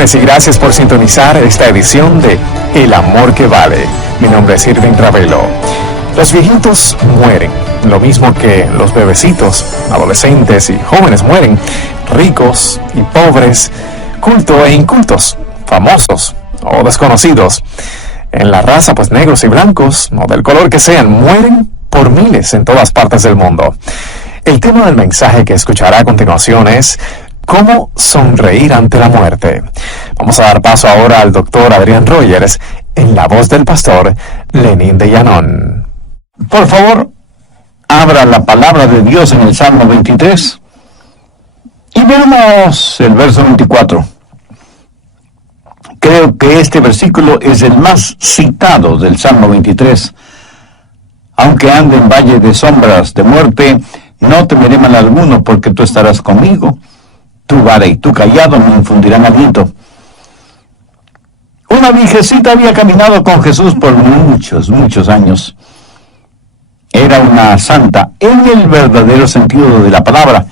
Y gracias por sintonizar esta edición de El Amor que Vale. Mi nombre es Irving Ravelo. Los viejitos mueren, lo mismo que los bebecitos, adolescentes y jóvenes mueren, ricos y pobres, cultos e incultos, famosos o desconocidos. En la raza, pues negros y blancos, o del color que sean, mueren por miles en todas partes del mundo. El tema del mensaje que escuchará a continuación es ¿cómo sonreír ante la muerte? Vamos a dar paso ahora al doctor Adrián Rogers en la voz del pastor Lenín de Llanón. Por favor, abra la palabra de Dios en el Salmo 23 y veamos el verso 24. Creo que este versículo es el más citado del Salmo 23. Aunque ande en valle de sombras de muerte, no temeré mal alguno, porque tú estarás conmigo. Tu vara y tu cayado me infundirán aliento. Una viejecita había caminado con Jesús por muchos años. Era una santa en el verdadero sentido de la palabra,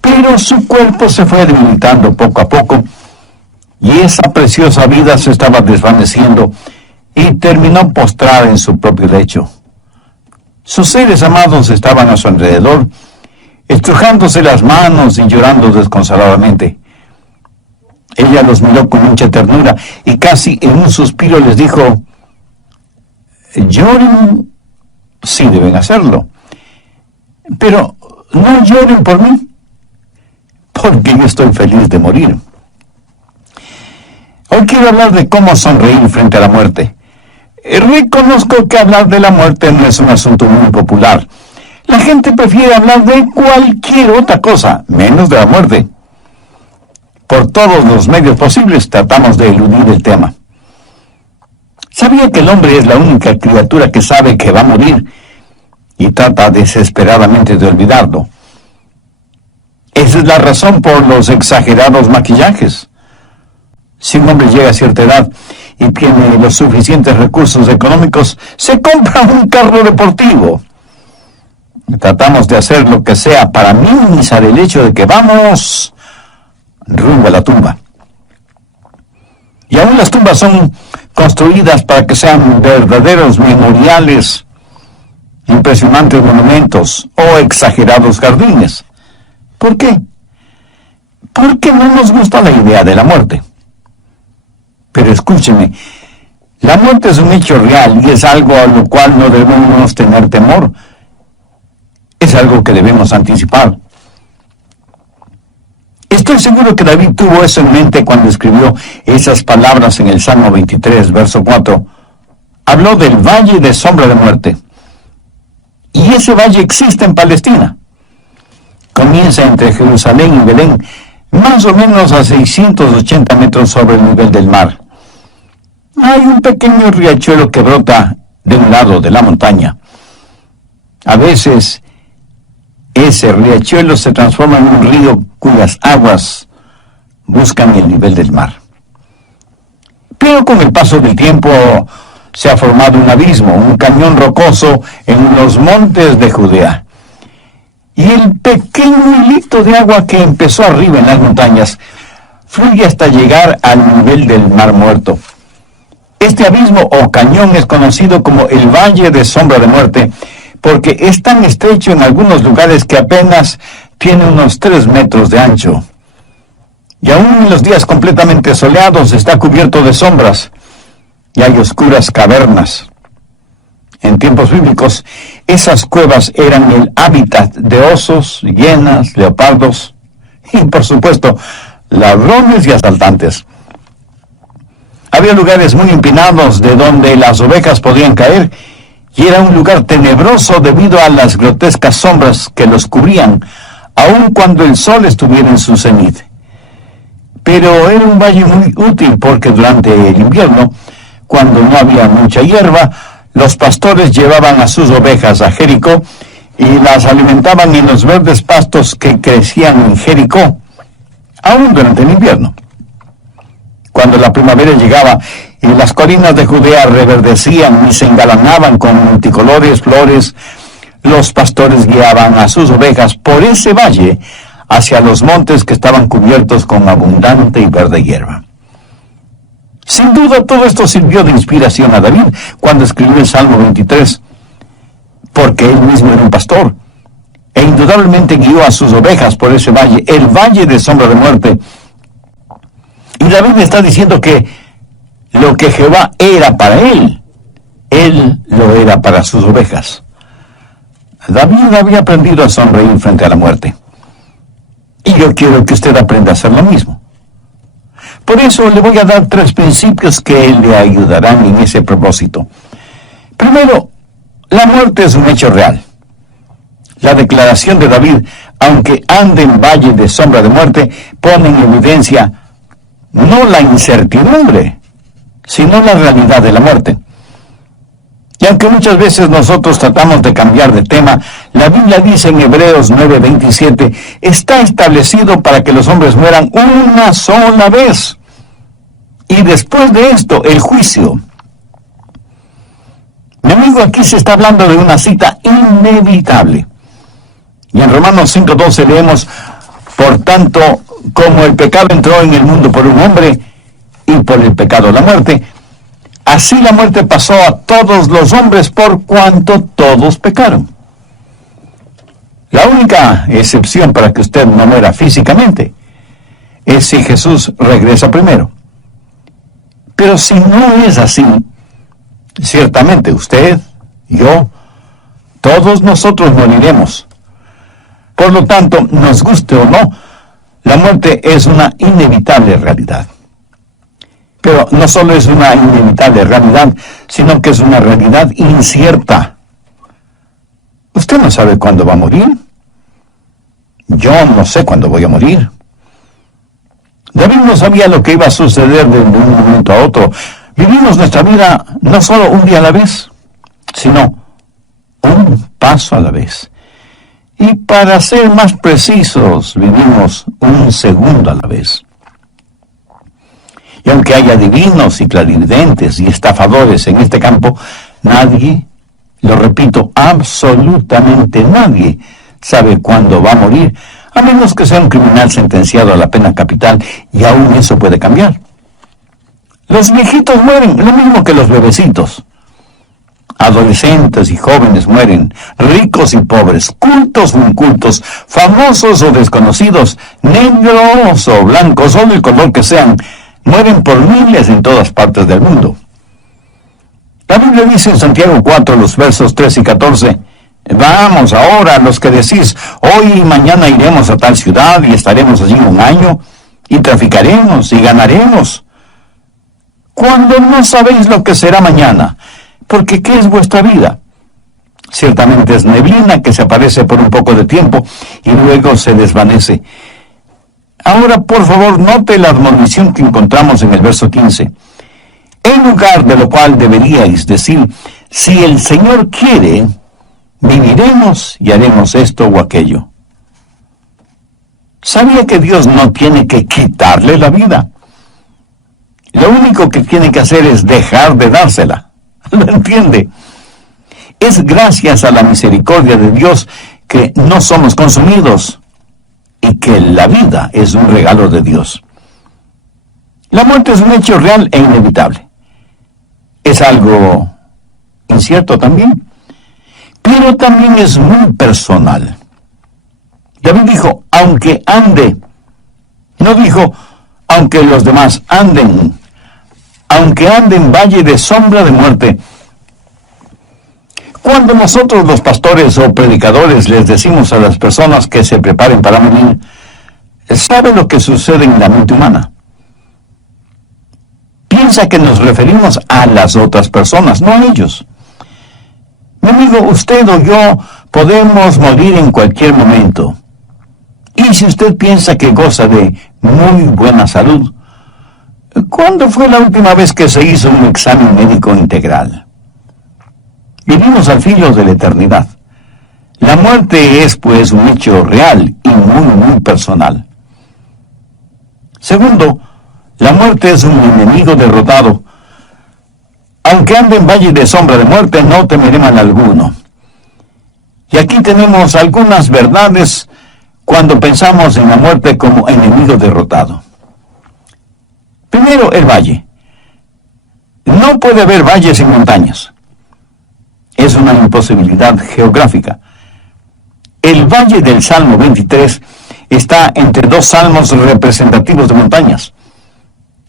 pero su cuerpo se fue debilitando poco a poco, y esa preciosa vida se estaba desvaneciendo, y terminó postrada en su propio lecho. Sus seres amados estaban a su alrededor, estrujándose las manos y llorando desconsoladamente. Ella los miró con mucha ternura y casi en un suspiro les dijo: lloren, sí deben hacerlo, pero no lloren por mí, porque yo estoy feliz de morir. Hoy quiero hablar de cómo sonreír frente a la muerte. Reconozco que hablar de la muerte no es un asunto muy popular. La gente prefiere hablar de cualquier otra cosa, menos de la muerte. Por todos los medios posibles tratamos de eludir el tema. ¿Sabía que el hombre es la única criatura que sabe que va a morir y trata desesperadamente de olvidarlo? Esa es la razón por los exagerados maquillajes. Si un hombre llega a cierta edad y tiene los suficientes recursos económicos, se compra un carro deportivo. Tratamos de hacer lo que sea para minimizar el hecho de que vamos rumbo a la tumba. Y aún las tumbas son construidas para que sean verdaderos memoriales, impresionantes monumentos o exagerados jardines. ¿Por qué? Porque no nos gusta la idea de la muerte. Pero escúcheme, la muerte es un hecho real y es algo a lo cual no debemos tener temor. Es algo que debemos anticipar. Estoy seguro que David tuvo eso en mente cuando escribió esas palabras en el Salmo 23, verso 4. Habló del valle de sombra de muerte. Y ese valle existe en Palestina. Comienza entre Jerusalén y Belén, más o menos a 680 metros sobre el nivel del mar. Hay un pequeño riachuelo que brota de un lado de la montaña. A veces ese riachuelo se transforma en un río cuyas aguas buscan el nivel del mar. Pero con el paso del tiempo se ha formado un abismo, un cañón rocoso en los montes de Judea. Y el pequeño hilito de agua que empezó arriba en las montañas fluye hasta llegar al nivel del Mar Muerto. Este abismo o cañón es conocido como el Valle de Sombra de Muerte, porque es tan estrecho en algunos lugares que apenas tiene unos 3 metros de ancho. Y aún en los días completamente soleados está cubierto de sombras, y hay oscuras cavernas. En tiempos bíblicos, esas cuevas eran el hábitat de osos, hienas, leopardos y, por supuesto, ladrones y asaltantes. Había lugares muy empinados de donde las ovejas podían caer, y era un lugar tenebroso debido a las grotescas sombras que los cubrían, aun cuando el sol estuviera en su cenit. Pero era un valle muy útil porque durante el invierno, cuando no había mucha hierba, los pastores llevaban a sus ovejas a Jericó y las alimentaban en los verdes pastos que crecían en Jericó, aún durante el invierno. Cuando la primavera llegaba y las colinas de Judea reverdecían y se engalanaban con multicolores flores, los pastores guiaban a sus ovejas por ese valle hacia los montes que estaban cubiertos con abundante y verde hierba. Sin duda todo esto sirvió de inspiración a David cuando escribió el Salmo 23, porque él mismo era un pastor, e indudablemente guió a sus ovejas por ese valle, el valle de sombra de muerte. Y David está diciendo que lo que Jehová era para él lo era para sus ovejas. David había aprendido a sonreír frente a la muerte. Y yo quiero que usted aprenda a hacer lo mismo. Por eso le voy a dar 3 principios que le ayudarán en ese propósito. Primero, la muerte es un hecho real. La declaración de David, aunque ande en valle de sombra de muerte, pone en evidencia no la incertidumbre, sino la realidad de la muerte. Y aunque muchas veces nosotros tratamos de cambiar de tema, la Biblia dice en Hebreos 9:27, está establecido para que los hombres mueran una sola vez. Y después de esto, el juicio. Mi amigo, aquí se está hablando de una cita inevitable. Y en Romanos 5:12 leemos, por tanto, como el pecado entró en el mundo por un hombre, y por el pecado la muerte, así la muerte pasó a todos los hombres por cuanto todos pecaron. La única excepción para que usted no muera físicamente es si Jesús regresa primero. Pero si no es así, ciertamente usted, yo, todos nosotros moriremos. Por lo tanto, nos guste o no, la muerte es una inevitable realidad. Pero no solo es una inevitable realidad, sino que es una realidad incierta. Usted no sabe cuándo va a morir. Yo no sé cuándo voy a morir. David no sabía lo que iba a suceder de un momento a otro. Vivimos nuestra vida no solo un día a la vez, sino un paso a la vez. Y para ser más precisos, vivimos un segundo a la vez. Y aunque haya divinos y clarividentes y estafadores en este campo, nadie, lo repito, absolutamente nadie sabe cuándo va a morir, a menos que sea un criminal sentenciado a la pena capital, y aún eso puede cambiar. Los viejitos mueren, lo mismo que los bebecitos. Adolescentes y jóvenes mueren, ricos y pobres, cultos o incultos, famosos o desconocidos, negros o blancos, o del color que sean, mueren por miles en todas partes del mundo. La Biblia dice en Santiago 4, los versos 3 y 14, vamos ahora, los que decís, hoy y mañana iremos a tal ciudad y estaremos allí un año, y traficaremos y ganaremos, cuando no sabéis lo que será mañana, porque ¿qué es vuestra vida? Ciertamente es neblina que se aparece por un poco de tiempo y luego se desvanece. Ahora, por favor, note la admonición que encontramos en el verso 15. En lugar de lo cual deberíais decir, si el Señor quiere, viviremos y haremos esto o aquello. ¿Sabía que Dios no tiene que quitarle la vida? Lo único que tiene que hacer es dejar de dársela. ¿Lo entiende? Es gracias a la misericordia de Dios que no somos consumidos y que la vida es un regalo de Dios. La muerte es un hecho real e inevitable. Es algo incierto también, pero también es muy personal. David dijo, aunque ande, no dijo, aunque los demás anden, aunque ande en valle de sombra de muerte. Cuando nosotros los pastores o predicadores les decimos a las personas que se preparen para morir, ¿sabe lo que sucede en la mente humana? Piensa que nos referimos a las otras personas, no a ellos. Mi amigo, usted o yo podemos morir en cualquier momento. Y si usted piensa que goza de muy buena salud, ¿cuándo fue la última vez que se hizo un examen médico integral? Vivimos al filo de la eternidad. La muerte es, pues, un hecho real y muy personal. Segundo, la muerte es un enemigo derrotado. Aunque ande en valle de sombra de muerte, no temeré mal alguno. Y aquí tenemos algunas verdades cuando pensamos en la muerte como enemigo derrotado. Primero, el valle. No puede haber valles sin montañas. Es una imposibilidad geográfica. El valle del Salmo 23 está entre dos salmos representativos de montañas.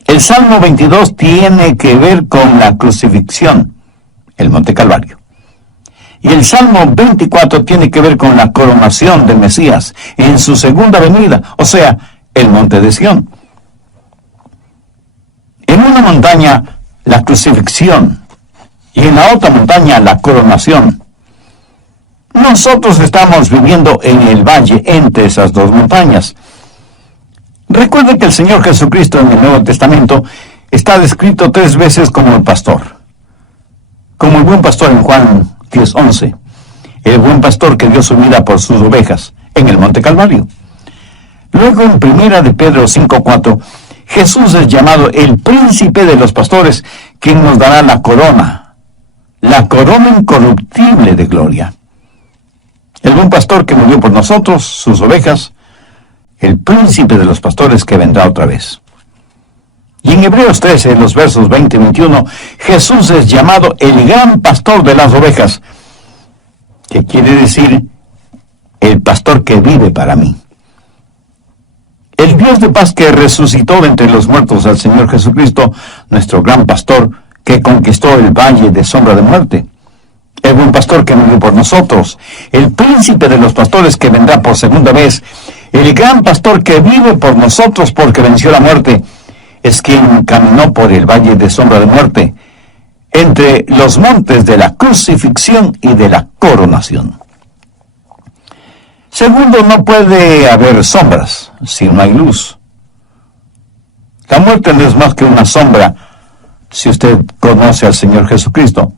El Salmo 22 tiene que ver con la crucifixión, el Monte Calvario. Y el Salmo 24 tiene que ver con la coronación del Mesías en su segunda venida, o sea, el Monte de Sión. En una montaña, la crucifixión, y en la otra montaña, la coronación. Nosotros estamos viviendo en el valle entre esas dos montañas. Recuerde que el Señor Jesucristo en el Nuevo Testamento está descrito 3 veces como el pastor. Como el buen pastor en Juan 10:11. El buen pastor que dio su vida por sus ovejas en el Monte Calvario. Luego en 1 de Pedro 5:4, Jesús es llamado el príncipe de los pastores, quien nos dará la corona incorruptible de gloria. El buen pastor que murió por nosotros, sus ovejas, el príncipe de los pastores que vendrá otra vez. Y en Hebreos 13, los versos 20 y 21, Jesús es llamado el gran pastor de las ovejas, que quiere decir el pastor que vive para mí. El Dios de paz que resucitó de entre los muertos al Señor Jesucristo, nuestro gran pastor, que conquistó el valle de sombra de muerte. El buen pastor que murió por nosotros, el príncipe de los pastores que vendrá por segunda vez, el gran pastor que vive por nosotros porque venció la muerte, es quien caminó por el valle de sombra de muerte, entre los montes de la crucifixión y de la coronación. Segundo, no puede haber sombras si no hay luz. La muerte no es más que una sombra si usted conoce al Señor Jesucristo,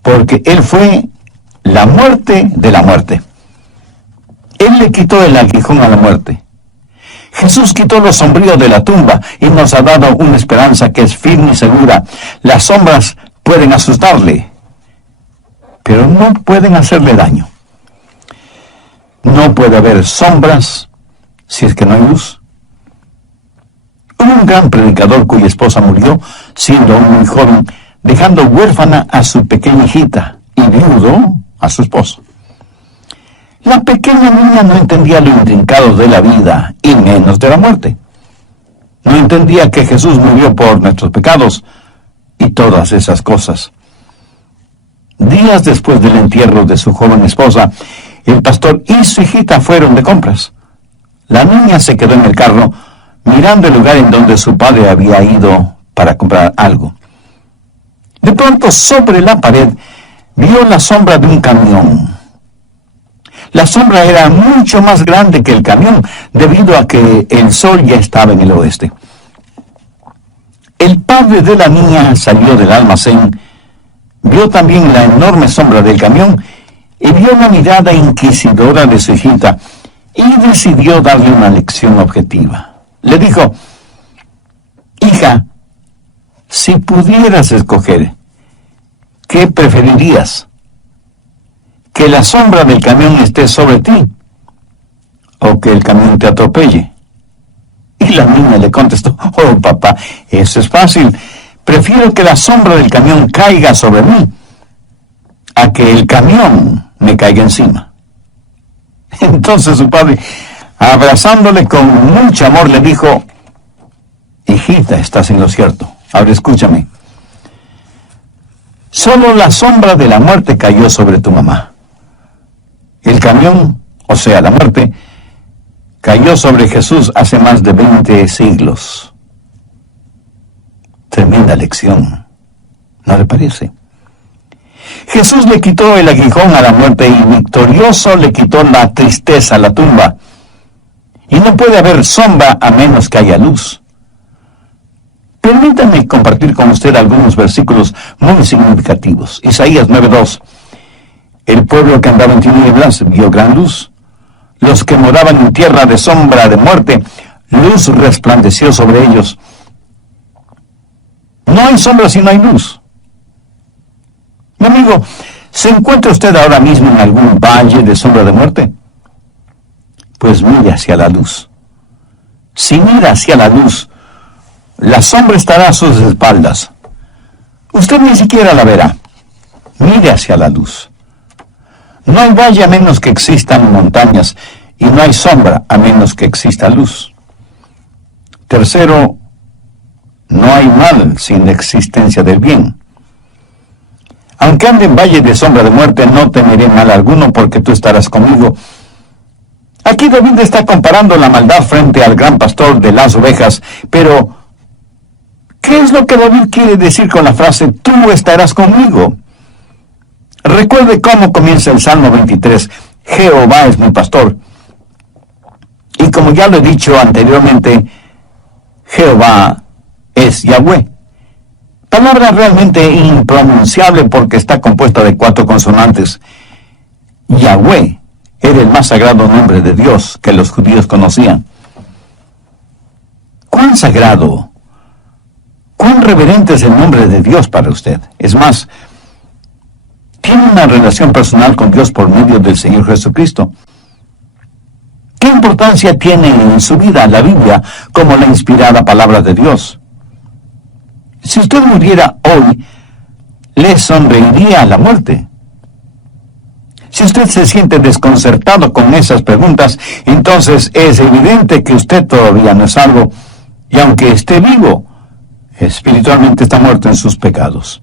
porque Él fue la muerte de la muerte. Él le quitó el aguijón a la muerte. Jesús quitó lo sombrío de la tumba y nos ha dado una esperanza que es firme y segura. Las sombras pueden asustarle, pero no pueden hacerle daño. No puede haber sombras si es que no hay luz. Hubo un gran predicador cuya esposa murió siendo aún muy joven, dejando huérfana a su pequeña hijita y viudo a su esposo. La pequeña niña no entendía lo intrincado de la vida y menos de la muerte. No entendía que Jesús murió por nuestros pecados y todas esas cosas. Días después del entierro de su joven esposa, el pastor y su hijita fueron de compras. La niña se quedó en el carro mirando el lugar en donde su padre había ido para comprar algo. De pronto, sobre la pared, vio la sombra de un camión. La sombra era mucho más grande que el camión, debido a que el sol ya estaba en el oeste. El padre de la niña salió del almacén, vio también la enorme sombra del camión y vio la mirada inquisidora de su hijita y decidió darle una lección objetiva. Le dijo: hija, si pudieras escoger, ¿qué preferirías? ¿Que la sombra del camión esté sobre ti o que el camión te atropelle? Y la niña le contestó: oh papá, eso es fácil. Prefiero que la sombra del camión caiga sobre mí a que el camión me caiga encima. Entonces su padre, abrazándole con mucho amor, le dijo: hijita, estás en lo cierto. Ahora escúchame. Solo la sombra de la muerte cayó sobre tu mamá. El camión, o sea, la muerte, cayó sobre Jesús hace más de 20 siglos. Tremenda lección, ¿no le parece? Jesús le quitó el aguijón a la muerte y victorioso le quitó la tristeza a la tumba. Y no puede haber sombra a menos que haya luz. Permítame compartir con usted algunos versículos muy significativos. Isaías 9:2. El pueblo que andaba en tinieblas vio gran luz. Los que moraban en tierra de sombra de muerte, luz resplandeció sobre ellos. No hay sombra si no hay luz. Mi amigo, ¿se encuentra usted ahora mismo en algún valle de sombra de muerte? pues mire hacia la luz. Si mira hacia la luz, la sombra estará a sus espaldas. Usted ni siquiera la verá. Mire hacia la luz. No hay valle a menos que existan montañas, y no hay sombra a menos que exista luz. Tercero, no hay mal sin la existencia del bien. Aunque ande en valle de sombra de muerte, no temeré mal alguno, porque tú estarás conmigo. Aquí David está comparando la maldad frente al gran pastor de las ovejas, pero ¿qué es lo que David quiere decir con la frase, tú estarás conmigo? Recuerde cómo comienza el Salmo 23, Jehová es mi pastor. Y como ya lo he dicho anteriormente, Jehová es Yahweh. Palabra realmente impronunciable porque está compuesta de 4 consonantes. Yahweh era el más sagrado nombre de Dios que los judíos conocían. ¿Cuán sagrado, cuán reverente es el nombre de Dios para usted? Es más, tiene una relación personal con Dios por medio del Señor Jesucristo. ¿Qué importancia tiene en su vida la Biblia como la inspirada palabra de Dios? Si usted muriera hoy, ¿le sonreiría la muerte? Si usted se siente desconcertado con esas preguntas, entonces es evidente que usted todavía no es salvo, y aunque esté vivo, espiritualmente está muerto en sus pecados.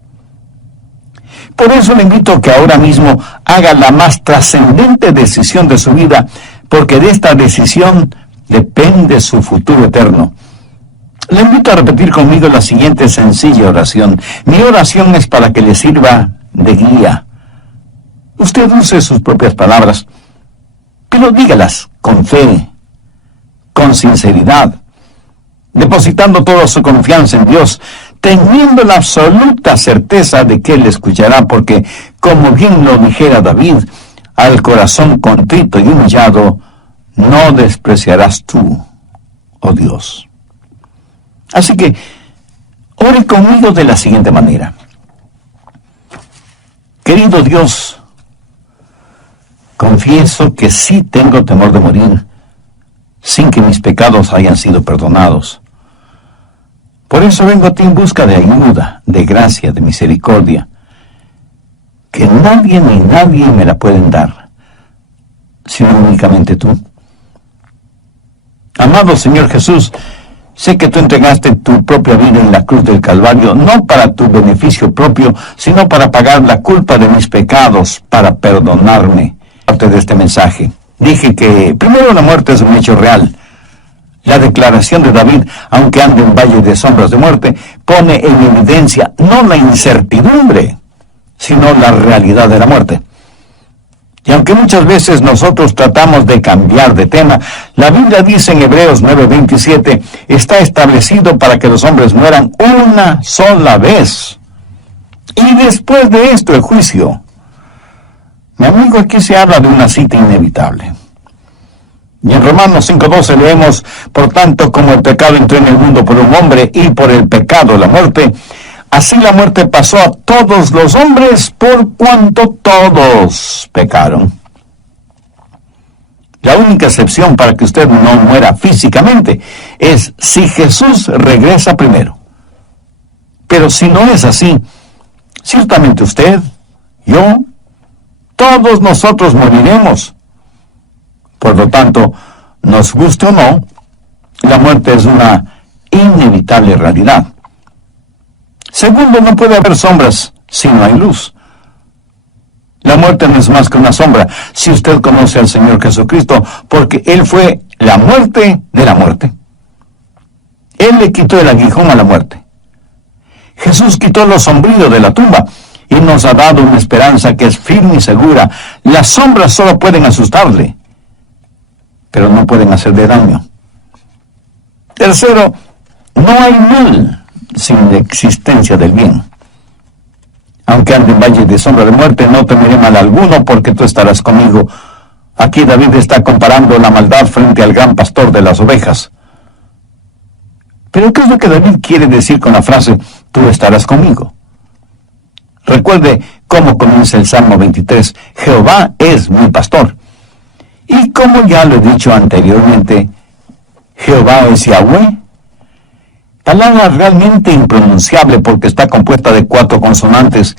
Por eso le invito a que ahora mismo haga la más trascendente decisión de su vida, porque de esta decisión depende su futuro eterno. Le invito a repetir conmigo la siguiente sencilla oración. Mi oración es para que le sirva de guía. Usted use sus propias palabras, pero dígalas con fe, con sinceridad, depositando toda su confianza en Dios, teniendo la absoluta certeza de que Él le escuchará, porque, como bien lo dijera David, al corazón contrito y humillado, no despreciarás tú, oh Dios. Así que, ore conmigo de la siguiente manera. Querido Dios, confieso que sí tengo temor de morir, sin que mis pecados hayan sido perdonados. Por eso vengo a ti en busca de ayuda, de gracia, de misericordia, que nadie ni nadie me la pueden dar, sino únicamente tú. Amado Señor Jesús, sé que tú entregaste tu propia vida en la cruz del Calvario, no para tu beneficio propio, sino para pagar la culpa de mis pecados, para perdonarme. Parte de este mensaje, dije que primero la muerte es un hecho real. La declaración de David, aunque ande en valle de sombras de muerte, pone en evidencia no la incertidumbre, sino la realidad de la muerte. Y aunque muchas veces nosotros tratamos de cambiar de tema, la Biblia dice en Hebreos 9:27, está establecido para que los hombres mueran una sola vez. Y después de esto el juicio. Mi amigo, aquí se habla de una cita inevitable. Y en Romanos 5:12 leemos, por tanto, como el pecado entró en el mundo por un hombre y por el pecado la muerte, así la muerte pasó a todos los hombres por cuanto todos pecaron. La única excepción para que usted no muera físicamente es si Jesús regresa primero. Pero si no es así, ciertamente usted, yo, todos nosotros moriremos. Por lo tanto, nos guste o no, la muerte es una inevitable realidad. Segundo, no puede haber sombras si no hay luz. La muerte no es más que una sombra, si usted conoce al Señor Jesucristo, porque Él fue la muerte de la muerte. Él le quitó el aguijón a la muerte. Jesús quitó lo sombrío de la tumba y nos ha dado una esperanza que es firme y segura. Las sombras solo pueden asustarle, pero no pueden hacerle daño. Tercero, no hay mal sin la existencia del bien. Aunque ande en valle de sombra de muerte, no temeré mal alguno, porque tú estarás conmigo. Aquí David está comparando la maldad frente al gran pastor de las ovejas. Pero ¿qué es lo que David quiere decir con la frase, tú estarás conmigo? Recuerde cómo comienza el Salmo 23, Jehová es mi pastor. Y como ya lo he dicho anteriormente, Jehová es Yahweh, palabra realmente impronunciable porque está compuesta de 4 consonantes.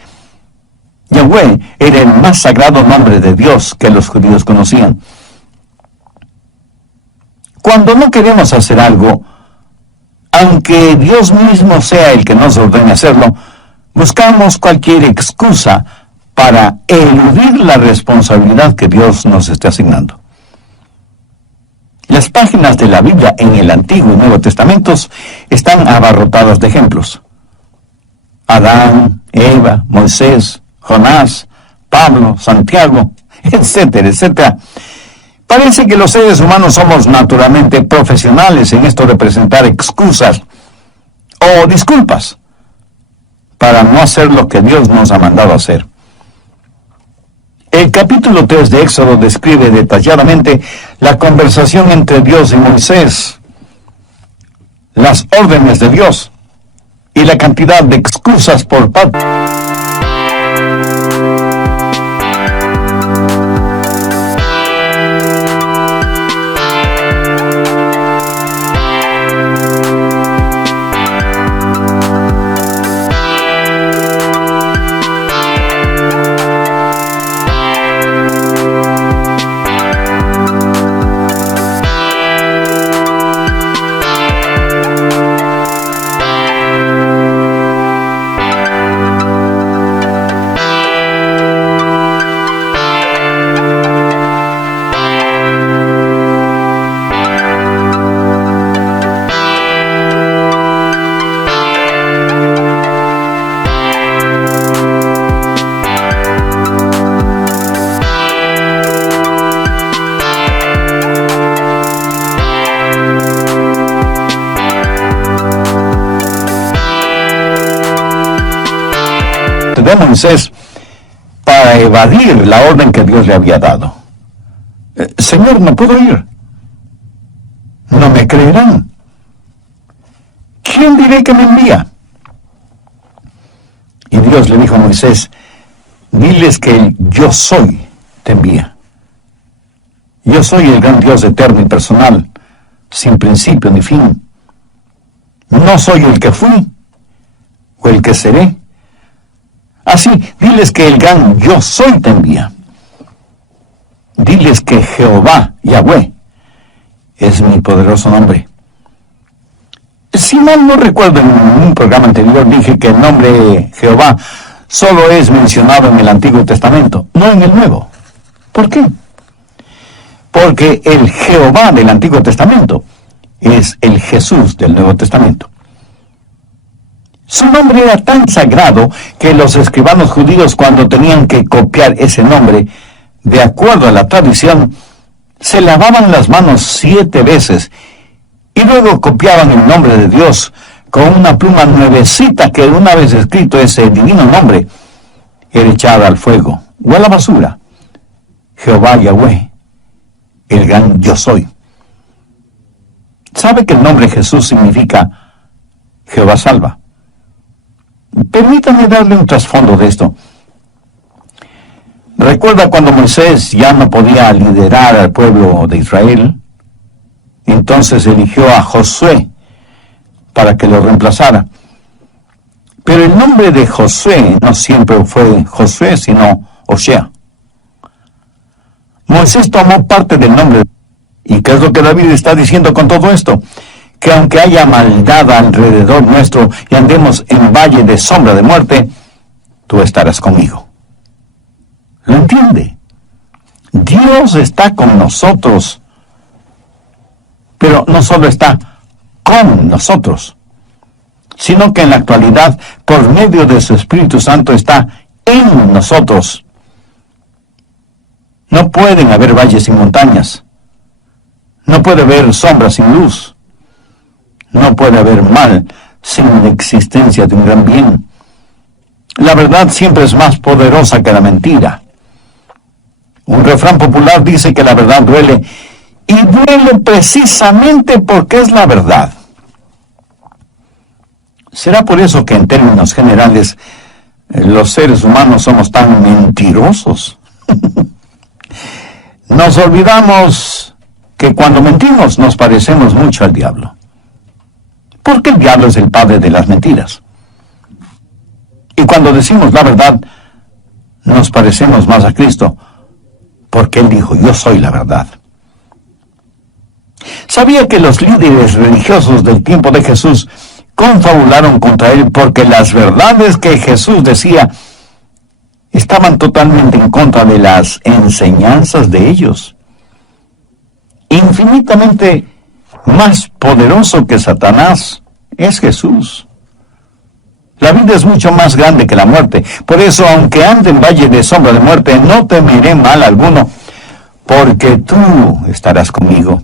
Yahweh era el más sagrado nombre de Dios que los judíos conocían. Cuando no queremos hacer algo, aunque Dios mismo sea el que nos ordene hacerlo, buscamos cualquier excusa para eludir la responsabilidad que Dios nos está asignando. Las páginas de la Biblia en el Antiguo y Nuevo Testamentos están abarrotadas de ejemplos. Adán, Eva, Moisés, Jonás, Pablo, Santiago, etcétera, etcétera. Parece que los seres humanos somos naturalmente profesionales en esto de presentar excusas o disculpas para no hacer lo que Dios nos ha mandado hacer. El capítulo 3 de Éxodo describe detalladamente la conversación entre Dios y Moisés, las órdenes de Dios y la cantidad de excusas por parte. De Moisés para evadir la orden que Dios le había dado. Señor, no puedo ir. No me creerán. ¿Quién diré que me envía? Y Dios le dijo a Moisés, diles que el yo soy te envía. Yo soy el gran Dios eterno y personal, sin principio ni fin. No soy el que fui o el que seré. Así, diles que el gran yo soy te envía. Diles que Jehová, Yahweh, es mi poderoso nombre. Si mal no recuerdo, en un programa anterior dije que el nombre Jehová solo es mencionado en el Antiguo Testamento, no en el Nuevo. ¿Por qué? Porque el Jehová del Antiguo Testamento es el Jesús del Nuevo Testamento. Su nombre era tan sagrado que los escribanos judíos, cuando tenían que copiar ese nombre, de acuerdo a la tradición, se lavaban las manos 7 veces y luego copiaban el nombre de Dios con una pluma nuevecita que una vez escrito ese divino nombre era echada al fuego o a la basura. Jehová Yahweh, el gran yo soy. ¿Sabe que el nombre Jesús significa Jehová salva? Permítame darle un trasfondo de esto. ¿Recuerda cuando Moisés ya no podía liderar al pueblo de Israel? Entonces eligió a Josué para que lo reemplazara. Pero el nombre de Josué no siempre fue Josué, sino Osea. Moisés tomó parte del nombre. ¿Y qué es lo que David está diciendo con todo esto? Que aunque haya maldad alrededor nuestro y andemos en valle de sombra de muerte, tú estarás conmigo. ¿Lo entiende? Dios está con nosotros, pero no solo está con nosotros, sino que en la actualidad, por medio de su Espíritu Santo, está en nosotros. No pueden haber valles sin montañas. No puede haber sombra sin luz. No puede haber mal sin la existencia de un gran bien. La verdad siempre es más poderosa que la mentira. Un refrán popular dice que la verdad duele, y duele precisamente porque es la verdad. ¿Será por eso que en términos generales los seres humanos somos tan mentirosos? Nos olvidamos que cuando mentimos nos parecemos mucho al diablo. Porque el diablo es el padre de las mentiras. Y cuando decimos la verdad, nos parecemos más a Cristo, porque Él dijo, yo soy la verdad. Sabía que los líderes religiosos del tiempo de Jesús confabularon contra Él porque las verdades que Jesús decía estaban totalmente en contra de las enseñanzas de ellos. Infinitamente más poderoso que Satanás es Jesús. La vida es mucho más grande que la muerte. Por eso, aunque ande en valle de sombra de muerte, no temeré mal alguno, porque tú estarás conmigo.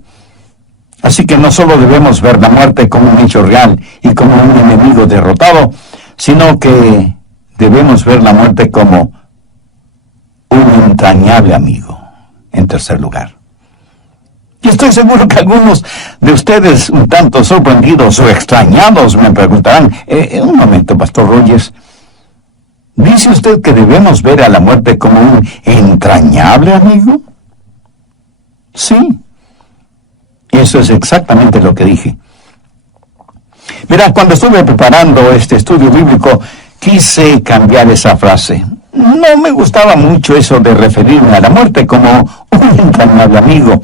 Así que no solo debemos ver la muerte como un hecho real y como un enemigo derrotado, sino que debemos ver la muerte como un entrañable amigo. En tercer lugar, y estoy seguro que algunos de ustedes, un tanto sorprendidos o extrañados, me preguntarán, un momento, Pastor Rogers, ¿dice usted que debemos ver a la muerte como un entrañable amigo? Sí, eso es exactamente lo que dije. Mira, cuando estuve preparando este estudio bíblico, quise cambiar esa frase. No me gustaba mucho eso de referirme a la muerte como un entrañable amigo.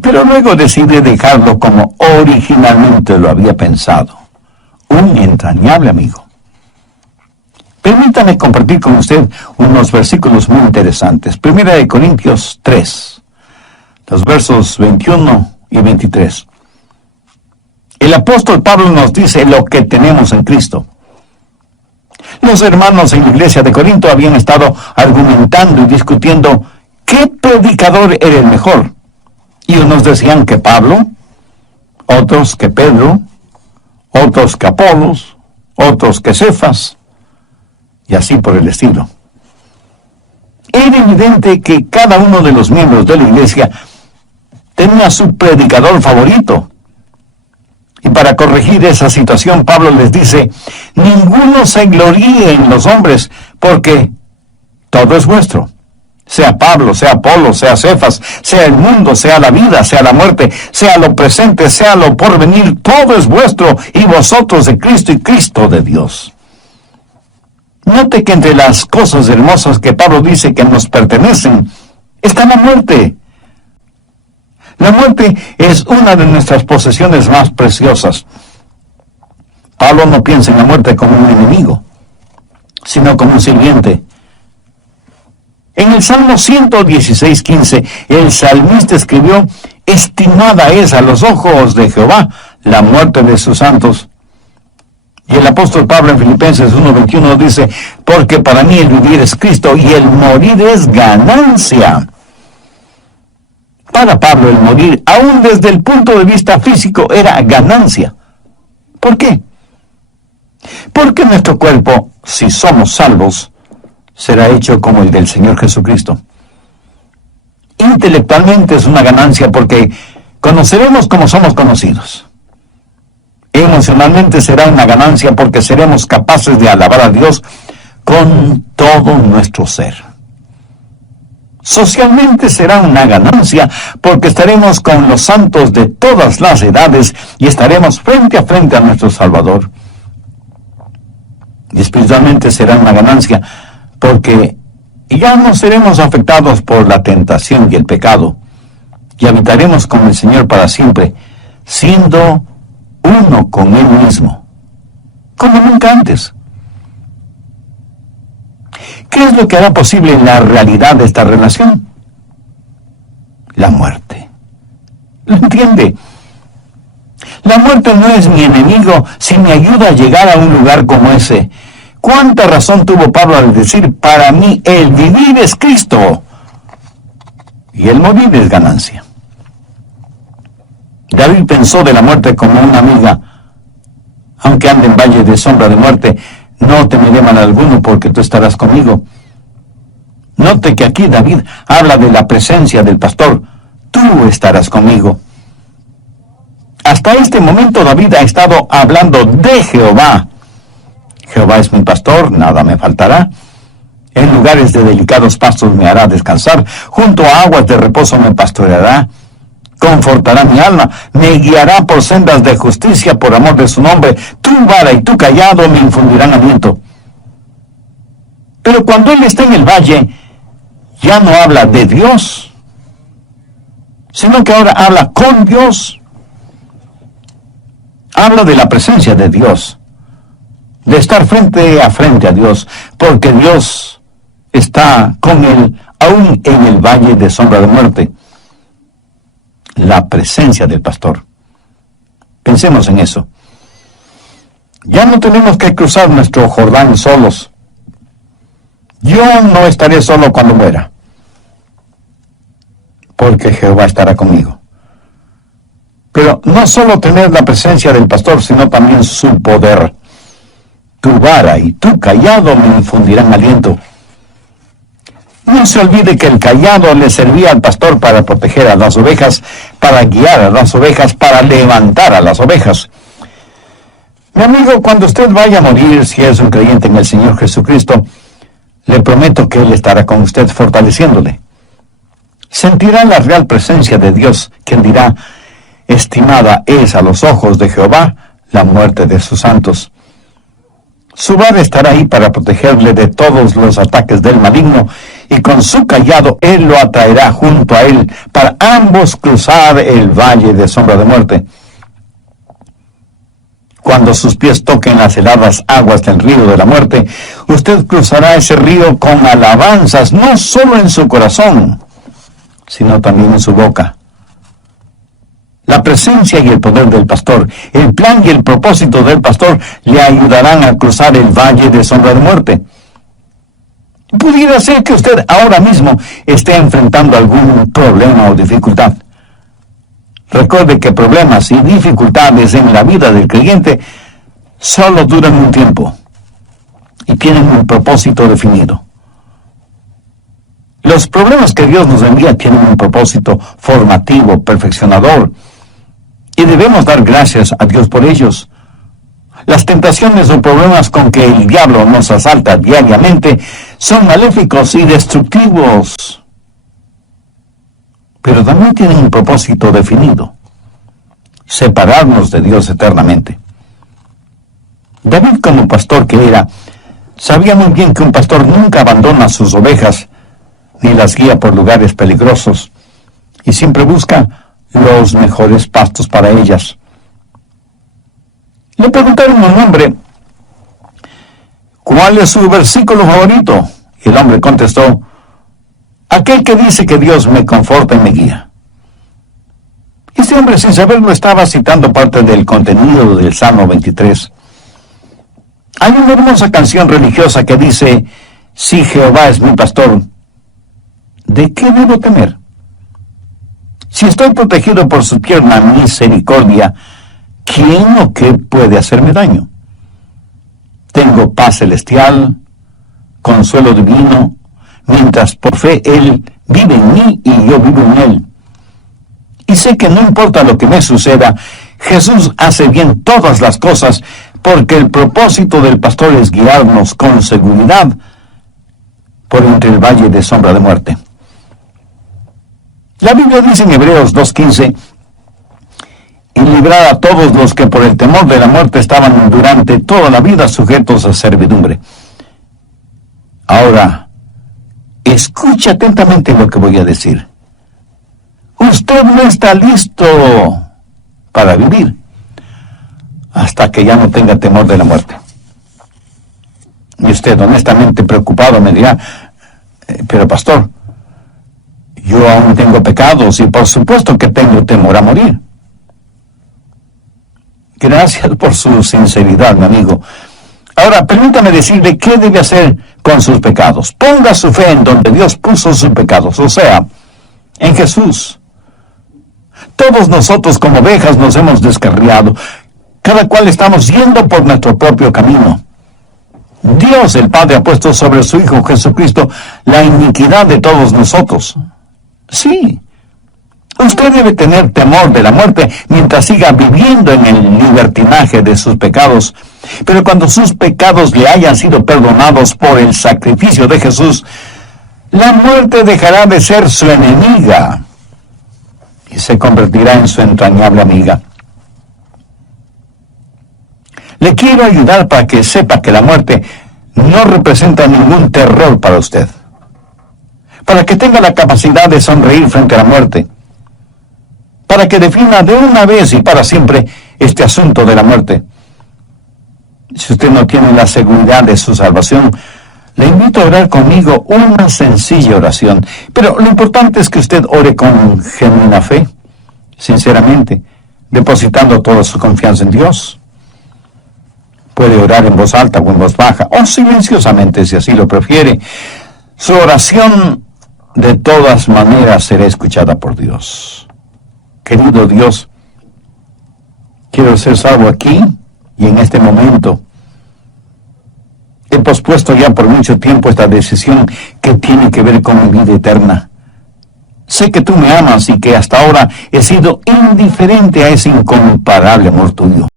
Pero luego decidí dejarlo como originalmente lo había pensado. Un entrañable amigo. Permítame compartir con usted unos versículos muy interesantes. Primera de Corintios 3, los versos 21 y 23. El apóstol Pablo nos dice lo que tenemos en Cristo. Los hermanos en la iglesia de Corinto habían estado argumentando y discutiendo qué predicador era el mejor. Y unos decían que Pablo, otros que Pedro, otros que Apolos, otros que Cefas, y así por el estilo. Era evidente que cada uno de los miembros de la iglesia tenía su predicador favorito. Y para corregir esa situación, Pablo les dice, ninguno se gloríe en los hombres, porque todo es vuestro. Sea Pablo, sea Apolo, sea Cefas, sea el mundo, sea la vida, sea la muerte, sea lo presente, sea lo porvenir, todo es vuestro, y vosotros de Cristo y Cristo de Dios. Note que entre las cosas hermosas que Pablo dice que nos pertenecen, está la muerte. La muerte es una de nuestras posesiones más preciosas. Pablo no piensa en la muerte como un enemigo, sino como un sirviente. En el Salmo 116:15, el salmista escribió, estimada es a los ojos de Jehová la muerte de sus santos. Y el apóstol Pablo en Filipenses 1:21 dice, porque para mí el vivir es Cristo y el morir es ganancia. Para Pablo el morir, aún desde el punto de vista físico, era ganancia. ¿Por qué? Porque nuestro cuerpo, si somos salvos, será hecho como el del Señor Jesucristo. Intelectualmente es una ganancia porque conoceremos como somos conocidos. Emocionalmente será una ganancia porque seremos capaces de alabar a Dios con todo nuestro ser. Socialmente será una ganancia porque estaremos con los santos de todas las edades y estaremos frente a frente a nuestro Salvador. Y espiritualmente será una ganancia porque ya no seremos afectados por la tentación y el pecado, y habitaremos con el Señor para siempre, siendo uno con Él mismo, como nunca antes. ¿Qué es lo que hará posible la realidad de esta relación? La muerte. ¿Lo entiende? La muerte no es mi enemigo si me ayuda a llegar a un lugar como ese. ¿Cuánta razón tuvo Pablo al decir, para mí el vivir es Cristo y el morir es ganancia? David pensó de la muerte como una amiga. Aunque ande en valle de sombra de muerte, no temeré mal alguno porque tú estarás conmigo. Note que aquí David habla de la presencia del pastor. Tú estarás conmigo. Hasta este momento David ha estado hablando de Jehová. Jehová es mi pastor, nada me faltará. En lugares de delicados pastos me hará descansar, junto a aguas de reposo me pastoreará. Confortará mi alma, me guiará por sendas de justicia por amor de su nombre. Tu vara y tu cayado me infundirán aliento. Pero cuando él está en el valle, ya no habla de Dios, sino que ahora habla con Dios. Habla de la presencia de Dios, de estar frente a Dios, porque Dios está con él, aún en el valle de sombra de muerte. La presencia del pastor. Pensemos en eso. Ya no tenemos que cruzar nuestro Jordán solos. Yo no estaré solo cuando muera, porque Jehová estará conmigo. Pero no solo tener la presencia del pastor, sino también su poder. Tu vara y tu cayado me infundirán aliento. No se olvide que el cayado le servía al pastor para proteger a las ovejas, para guiar a las ovejas, para levantar a las ovejas. Mi amigo, cuando usted vaya a morir, si es un creyente en el Señor Jesucristo, le prometo que Él estará con usted fortaleciéndole. Sentirá la real presencia de Dios, quien dirá: estimada es a los ojos de Jehová la muerte de sus santos. Su vara estará ahí para protegerle de todos los ataques del maligno, y con su cayado él lo atraerá junto a él, para ambos cruzar el valle de sombra de muerte. Cuando sus pies toquen las heladas aguas del río de la muerte, usted cruzará ese río con alabanzas, no solo en su corazón, sino también en su boca. La presencia y el poder del pastor, el plan y el propósito del pastor le ayudarán a cruzar el valle de sombra de muerte. Pudiera ser que usted ahora mismo esté enfrentando algún problema o dificultad. Recuerde que problemas y dificultades en la vida del creyente solo duran un tiempo y tienen un propósito definido. Los problemas que Dios nos envía tienen un propósito formativo, perfeccionador, y debemos dar gracias a Dios por ellos. Las tentaciones o problemas con que el diablo nos asalta diariamente son maléficos y destructivos, pero también tienen un propósito definido: separarnos de Dios eternamente. David, como pastor que era, sabía muy bien que un pastor nunca abandona sus ovejas ni las guía por lugares peligrosos, y siempre busca los mejores pastos para ellas. Le preguntaron a un hombre: ¿cuál es su versículo favorito? Y el hombre contestó: aquel que dice que Dios me conforta y me guía. Este hombre, sin saberlo, estaba citando parte del contenido del Salmo 23. Hay una hermosa canción religiosa que dice: si Jehová es mi pastor, ¿de qué debo temer? Si estoy protegido por su tierna misericordia, ¿quién o qué puede hacerme daño? Tengo paz celestial, consuelo divino, mientras por fe Él vive en mí y yo vivo en Él. Y sé que no importa lo que me suceda, Jesús hace bien todas las cosas, porque el propósito del pastor es guiarnos con seguridad por entre el valle de sombra de muerte. La Biblia dice en Hebreos 2:15: y librar a todos los que por el temor de la muerte estaban durante toda la vida sujetos a servidumbre. Ahora, escuche atentamente lo que voy a decir. Usted no está listo para vivir hasta que ya no tenga temor de la muerte. Y usted, honestamente preocupado, me dirá: pero pastor, yo aún tengo pecados y por supuesto que tengo temor a morir. Gracias por su sinceridad, mi amigo. Ahora, permítame decirle qué debe hacer con sus pecados. Ponga su fe en donde Dios puso sus pecados, o sea, en Jesús. Todos nosotros como ovejas nos hemos descarriado. Cada cual estamos yendo por nuestro propio camino. Dios, el Padre, ha puesto sobre su Hijo Jesucristo la iniquidad de todos nosotros. Sí, Usted debe tener temor de la muerte mientras siga viviendo en el libertinaje de sus pecados. Pero cuando sus pecados le hayan sido perdonados por el sacrificio de Jesús, la muerte dejará de ser su enemiga y se convertirá en su entrañable amiga. Le quiero ayudar para que sepa que la muerte no representa ningún terror para usted, para que tenga la capacidad de sonreír frente a la muerte, para que defina de una vez y para siempre este asunto de la muerte. Si usted no tiene la seguridad de su salvación, le invito a orar conmigo una sencilla oración. Pero lo importante es que usted ore con genuina fe, sinceramente, depositando toda su confianza en Dios. Puede orar en voz alta o en voz baja, o silenciosamente si así lo prefiere. Su oración de todas maneras será escuchada por Dios. Querido Dios, quiero ser salvo aquí y en este momento. He pospuesto ya por mucho tiempo esta decisión que tiene que ver con mi vida eterna. Sé que tú me amas y que hasta ahora he sido indiferente a ese incomparable amor tuyo.